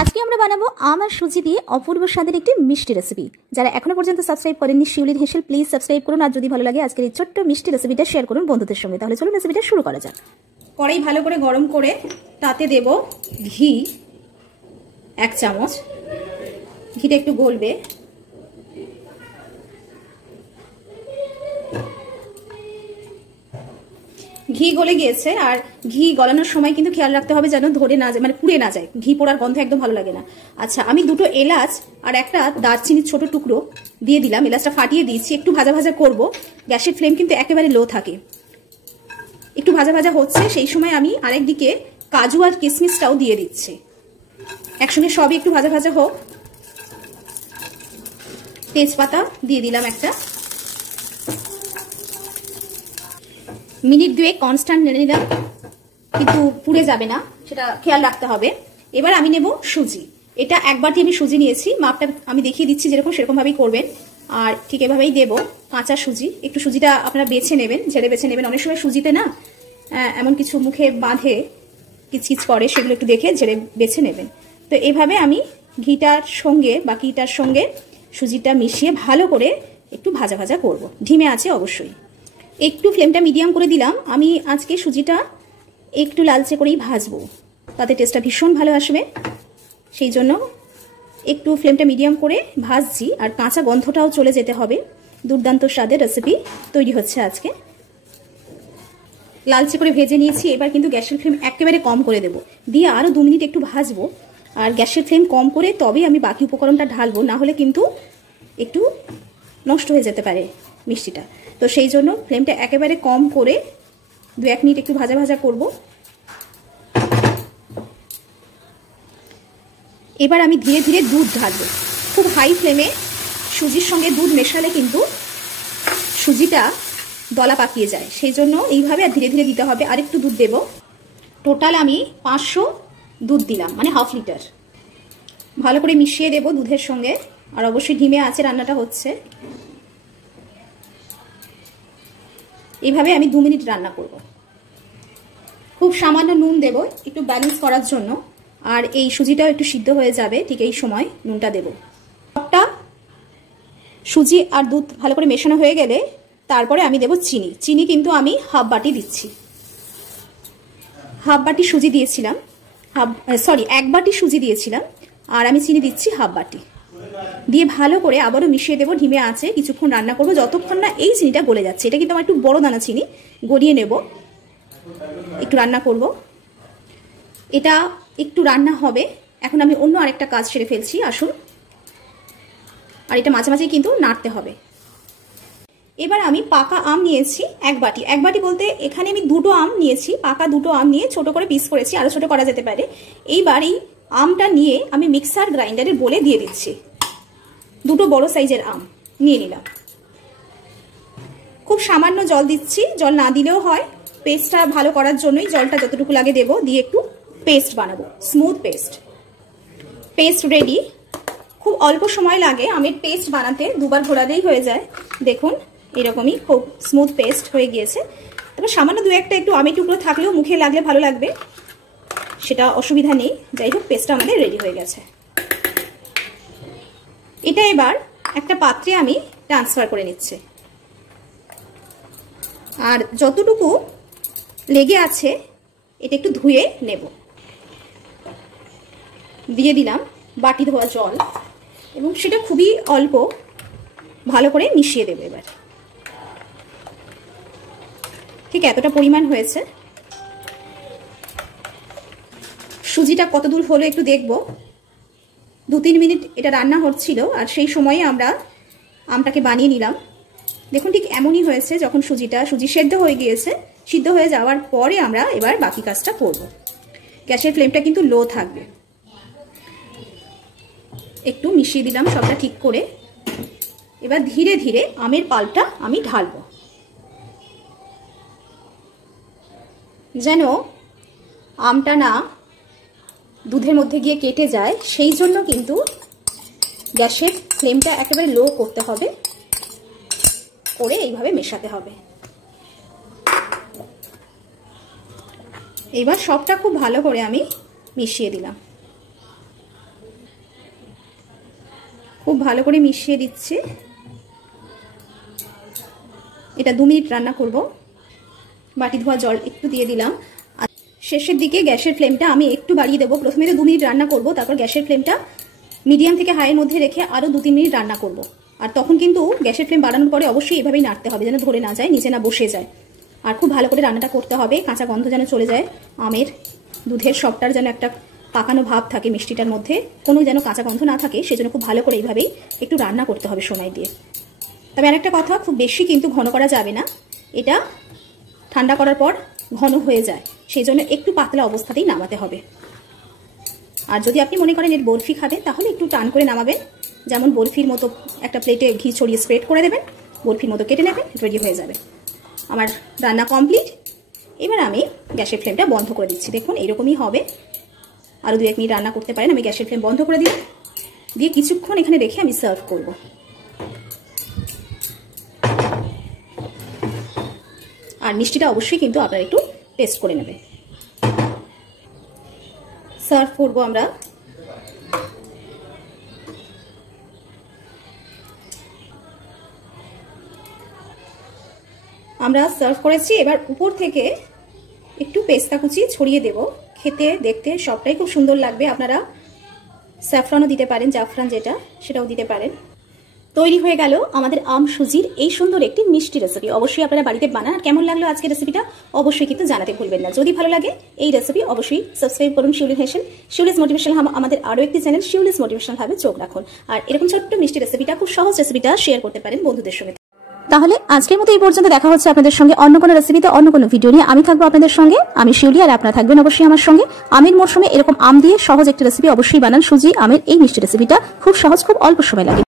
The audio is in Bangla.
আজকে আমরা বানাবো আম আর সুজি দিয়ে অপূর্ব স্বাদের একটি মিষ্টি রেসিপি। যারা এখনো পর্যন্ত সাবস্ক্রাইব করেননি শিউলির হেসেল প্লিজ সাবস্ক্রাইব করুন, আর যদি ভালো লাগে আজকের এই ছোট্ট মিষ্টি রেসিপিটা শেয়ার করুন বন্ধুদের সঙ্গে। তাহলে চলুন রেসিপিটা শুরু করা যাক। কড়াই ভালো করে গরম করে তাতে দেব ঘি 1 চামচ। ঘিটা একটু গলবে। ঘি গলে গিয়েছে, আর ঘি গলানোর সময় কিন্তু খেয়াল রাখতে হবে যেন ধরে না যায়, মানে পুড়ে না যায়। ঘি পোড়ার গন্ধ একদম ভালো লাগে না। আচ্ছা, আমি 2টো এলাচ আর একটা দারচিনির ছোট টুকরো দিয়ে দিলাম। এলাচটা ফাটিয়ে দিয়েছি। একটু ভাজা ভাজা করব। গ্যাসের ফ্লেম কিন্তু একেবারে লো থাকে। একটু ভাজা ভাজা হচ্ছে, সেই সময় আমি আরেকদিকে কাজু আর কিশমিশটাও দিয়ে দিচ্ছি। একসঙ্গে সবই একটু ভাজা ভাজা হোক। তেজপাতা দিয়ে দিলাম একটা। মিনিট 2 কনস্ট্যান্ট নেড়ে নিলাম, কিন্তু পুড়ে যাবে না, সেটা খেয়াল রাখতে হবে। এবার আমি নেব সুজি। এটা 1 বাটি আমি সুজি নিয়েছি। মাপটা আমি দেখিয়ে দিচ্ছি, যেরকম সেরকম ভাবেই করবেন। আর ঠিক এভাবেই দেব কাঁচা সুজি। একটু সুজিটা আপনারা বেছে নেবেন, ঝেড়ে বেছে নেবেন। অনেক সময় সুজিতে না এমন কিছু মুখে বাঁধে, কিচকিচ করে, সেগুলো একটু দেখে ঝেড়ে বেছে নেবেন। তো এইভাবে আমি ঘিটার সঙ্গে বাকিটার সঙ্গে সুজিটা মিশিয়ে ভালো করে একটু ভাজা ভাজা করব। ধিমে আছে অবশ্যই। একটু ফ্লেমটা মিডিয়াম করে দিলাম। আমি আজকে সুজিটা একটু লালচে করেই ভাজবো, তাতে টেস্টটা ভীষণ ভালো আসবে। সেই জন্য একটু ফ্লেমটা মিডিয়াম করে ভাজছি, আর কাঁচা গন্ধটাও চলে যেতে হবে। দুর্দান্ত স্বাদের রেসিপি তৈরি হচ্ছে আজকে। লালচে করে ভেজে নিয়েছি। এবার কিন্তু গ্যাসের ফ্লেম একেবারে কম করে দেব, দিয়ে আরও 2 মিনিট একটু ভাজবো। আর গ্যাসের ফ্লেম কম করে তবেই আমি বাকি উপকরণটা ঢালবো, না হলে কিন্তু একটু নষ্ট হয়ে যেতে পারে মিষ্টিটা। তো সেই জন্য ফ্লেমটা একেবারে কম করে 2-1 মিনিট একটু ভাজা ভাজা করব। এবার আমি ধীরে ধীরে দুধ ঢালবো। খুব হাই ফ্লেমে সুজির সঙ্গে দুধ মেশালে কিন্তু সুজিটা দলা পাকিয়ে যায়। সেই জন্য এইভাবে আর ধীরে ধীরে দিতে হবে। আর একটু দুধ দেব। টোটাল আমি 500 দুধ দিলাম, মানে ½ লিটার। ভালো করে মিশিয়ে দেব দুধের সঙ্গে। আর অবশ্যই ধিমে আছে রান্নাটা হচ্ছে। এইভাবে আমি 2 মিনিট রান্না করব। খুব সামান্য নুন দেব একটু ব্যালেন্স করার জন্য, আর এই সুজিটাও একটু সিদ্ধ হয়ে যাবে। ঠিক এই সময় নুনটা দেব। সবটা সুজি আর দুধ ভালো করে মেশানো হয়ে গেলে তারপরে আমি দেব চিনি। চিনি কিন্তু আমি ½ বাটি দিচ্ছি। ½ বাটি সুজি দিয়েছিলাম, 1 বাটি সুজি দিয়েছিলাম, আর আমি চিনি দিচ্ছি ½ বাটি। দিয়ে ভালো করে আবারও মিশিয়ে দেবো। ধিমে আছে কিছুক্ষণ রান্না করবো, যতক্ষণ না এই চিনিটা গলে যাচ্ছে। এটা কিন্তু আমার একটু বড় দানা চিনি, গলিয়ে নেব। একটু রান্না করব। এটা একটু রান্না হবে। এখন আমি অন্য আরেকটা কাজ সেরে ফেলছি, আসুন। আর এটা মাঝে মাঝে কিন্তু নাড়তে হবে। এবার আমি পাকা আম নিয়েছি 1 বাটি। 1 বাটি বলতে এখানে আমি 2টো আম নিয়েছি। পাকা 2টো আম নিয়ে ছোট করে পিস করেছি, আরো ছোট করা যেতে পারে। এইবার এই আমটা নিয়ে আমি মিক্সার গ্রাইন্ডারে বলে দিয়ে দিচ্ছি। 2টো বড় সাইজের আম নিয়ে নিলাম। খুব সামান্য জল দিচ্ছি, জল না দিলেও হয়। পেস্টটা ভালো করার জন্যই জলটা যতটুকু লাগে দেব। দিয়ে একটু পেস্ট বানাবো, স্মুথ পেস্ট। Paste ready. খুব অল্প সময় লাগে আমের পেস্ট বানাতে, 2বার ঘোরালেই হয়ে যায়। দেখুন এরকমই খুব স্মুথ পেস্ট হয়ে গিয়েছে। তবে সামান্য 2-1টা একটু আমের টুকরো থাকলেও মুখে লাগলে ভালো লাগবে, সেটা অসুবিধা নেই। যাই হোক, পেস্টটা আমাদের রেডি হয়ে গেছে। এটা এবার একটা পাত্রে আমি ট্রান্সফার করে নিচ্ছি। আর যতটুকু লেগে আছে এটা একটু ধুয়ে নেব। দিয়ে দিলাম বাটি ধোয়া জল, এবং সেটা খুবই অল্প। ভালো করে মিশিয়ে দেব। এবার ঠিক এতটা পরিমাণ হয়েছে। সুজিটা কত দূর হলো একটু দেখব। 2-3 মিনিট এটা রান্না হচ্ছিল, আর সেই সময়ে আমরা আমটাকে বানিয়ে নিলাম। দেখুন ঠিক এমনই হয়েছে। যখন সুজি সেদ্ধ হয়ে গিয়েছে, সিদ্ধ হয়ে যাওয়ার পরে আমরা এবার বাকি কাজটা করব। গ্যাসের ফ্লেমটা কিন্তু লো থাকবে। একটু মিশিয়ে দিলাম সবটা ঠিক করে। এবার ধীরে ধীরে আমের পাল্পটা আমি ঢালবো, যেন আমটা না দুধের মধ্যে গিয়ে কেটে যায়। সেই জন্য কিন্তু গ্যাসের ফ্লেমটা একেবারে লো করতে হবে, করে এইভাবে মেশাতে হবে। এবার সবটা খুব ভালো করে আমি মিশিয়ে দিলাম। খুব ভালো করে মিশিয়ে দিচ্ছি। এটা 2 মিনিট রান্না করব। বাটি ধোয়া জল একটু দিয়ে দিলাম। আর শেষের দিকে গ্যাসের ফ্লেমটা আমি একটু বাড়িয়ে দেবো। প্রথমে তো 2 মিনিট রান্না করব, তারপর গ্যাসের ফ্লেমটা মিডিয়াম থেকে হাইয়ের মধ্যে রেখে আরও 2-3 মিনিট রান্না করব। আর তখন কিন্তু গ্যাসের ফ্লেম বাড়ানোর পরে অবশ্যই এভাবেই নাড়তে হবে, যেন ধরে না যায়, নিচে না বসে যায়। আর খুব ভালো করে রান্নাটা করতে হবে, কাঁচা গন্ধ যেন চলে যায়, আমের দুধের সবটার যেন একটা পাকানো ভাব থাকে, মিষ্টিটার মধ্যে কোনো যেন কাঁচা গন্ধ না থাকে, সেজন্য খুব ভালো করে এইভাবেই একটু রান্না করতে হবে সময় দিয়ে। তবে আরেকটা কথা, খুব বেশি কিন্তু ঘন করা যাবে না, এটা ঠান্ডা করার পর ঘন হয়ে যায়, সেই জন্য একটু পাতলা অবস্থাতেই নামাতে হবে। আর যদি আপনি মনে করেন এর বরফি খাবেন, তাহলে একটু টান করে নামাবেন, যেমন বরফির মতো একটা প্লেটে ঘি ছড়িয়ে স্প্রেড করে দেবেন, বরফির মতো কেটে নেবেন, রেডি হয়ে যাবে। আমার রান্না কমপ্লিট। এবার আমি গ্যাসের ফ্লেমটা বন্ধ করে দিচ্ছি। দেখুন এইরকমই হবে, আরও 2-1 মিনিট রান্না করতে পারেন। আমি গ্যাসের ফ্লেম বন্ধ করে দিলাম, দিয়ে কিছুক্ষণ এখানে রেখে আমি সার্ভ করব। আর মিষ্টিটা অবশ্যই কিন্তু আপনারা একটু টেস্ট করে নেবেন। সার্ভ করব আমরা। আমরা সার্ভ করেছি। এবার উপর থেকে একটু পেস্তা কুচি ছড়িয়ে দেব। খেতে দেখতে সবটাই খুব সুন্দর লাগবে। আপনারা স্যাফরানও দিতে পারেন, জাফরান যেটা, সেটাও দিতে পারেন। তৈরি হয়ে গেল আমাদের আম সুজির এই সুন্দর একটি মিষ্টি রেসিপি। অবশ্যই আপনারা বাড়িতে বানান। আর কেমন লাগলো আজকের রেসিপিটা অবশ্যই কিন্তু জানাতে ভুলবেন না। যদি ভালো লাগে এই রেসিপি অবশ্যই সাবস্ক্রাইব করুন শিউলি হেসেল, শিউলিস মোটিভেশনাল হাব, আমাদের আরও একটি চ্যানেল শিউলিস মোটিভেশনাল হাবে চোখ রাখুন। আর এরকম ছোট্ট মিষ্টি রেসিপিটা, খুব সহজ রেসিপিটা শেয়ার করতে পারেন বন্ধুদের সঙ্গে। তাহলে আজকের মতো এই পর্যন্ত। দেখা হচ্ছে আপনাদের সঙ্গে অন্য কোনো রেসিপিতে, অন্য কোনো ভিডিও নিয়ে। আমি থাকবো আপনাদের সঙ্গে, আমি শিউলি, আর আপনারা থাকবেন অবশ্যই আমার সঙ্গে। আমের মরশুমে এরকম আম দিয়ে সহজ একটি রেসিপি অবশ্যই বানান। সুজি আমের এই মিষ্টি রেসিপিটা খুব সহজ, খুব অল্প সময় লাগে।